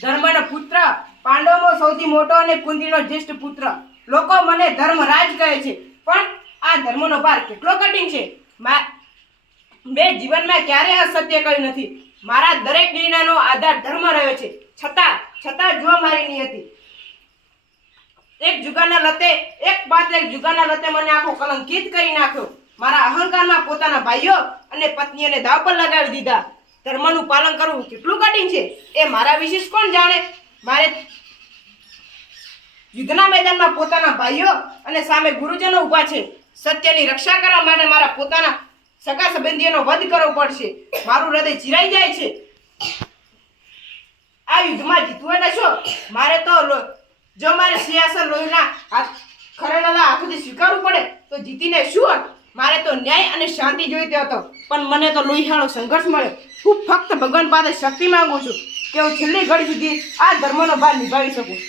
ધર્મનો પુત્ર, પાંડવોમાં સૌથી મોટો અને કુંતીનો જ્યેષ્ઠ પુત્ર. લોકો મને ધર્મરાજ કહે છે, પણ આ ધર્મનો ભાર કેટલો કઠિન છે. મેં જીવનમાં ક્યારેય અસત્ય કહ્યું નથી. મારા દરેક નિર્ણયનો આધાર ધર્મ રહ્યો છે. છતાં જો મારી નિયતિ એક જુગારના લતે મને આખો કલંકિત કરી નાખ્યો. મારા અહંકારમાં પોતાના ભાઈઓ અને પત્નીઓને દાવ પર લગાવી દીધા. ધર્મનું પાલન કરવું કેટલું કઠિન છે એ મારા વિશે કોણ જાણે. મારે યુદ્ધના મેદાનમાં પોતાના ભાઈઓ અને સામે ગુરુજનો ઊભા છે. સત્યની રક્ષા કરવા માટે મારા પોતાના સગા સંબંધીઓનો વધ કરવો પડશે. મારું હૃદય ચીરાઈ જાય છે. આ યુદ્ધમાં જીતવું એટલે શું? જો મારે સિંહાસન લોહીના ખરેડાના હાથોથી સ્વીકારવું પડે તો જીતીને શું અર્થ? મારે તો ન્યાય અને શાંતિ જોઈતો હતો, પણ મને તો લોહીહાળો સંઘર્ષ મળ્યો. હું ફક્ત ભગવાન પાસે શક્તિ માંગુ છું કે હું છેલ્લી ઘડી સુધી આ ધર્મનો ભાર નિભાવી શકું.